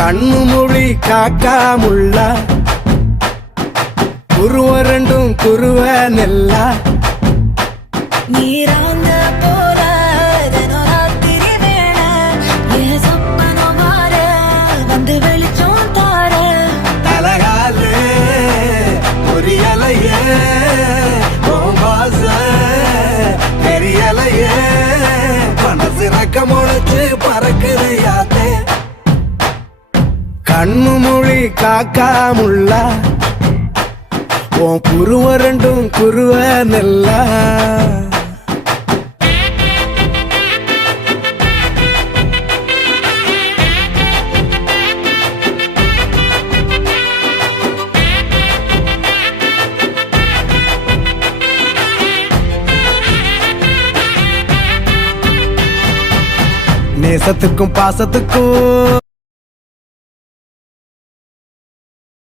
கண்ணு மொழி காக்காமுள்ள குருவ ரெண்டும் குருவ நெல்லா நீராங்க போல தினராத்திரி வேண என் சொப்பனம் மாற வந்து வெளிச்சம் தார தலகாலே பொரியலையே ஓம்பாச பெரியலையே மனசு ரக்க முளைச்சு பறக்குது யாத்தே கண்ணு மொழி காக்காமுள்ள உன் குருவ ரெண்டும் குருவ நெல்லா நேசத்துக்கும் பாசத்துக்கும்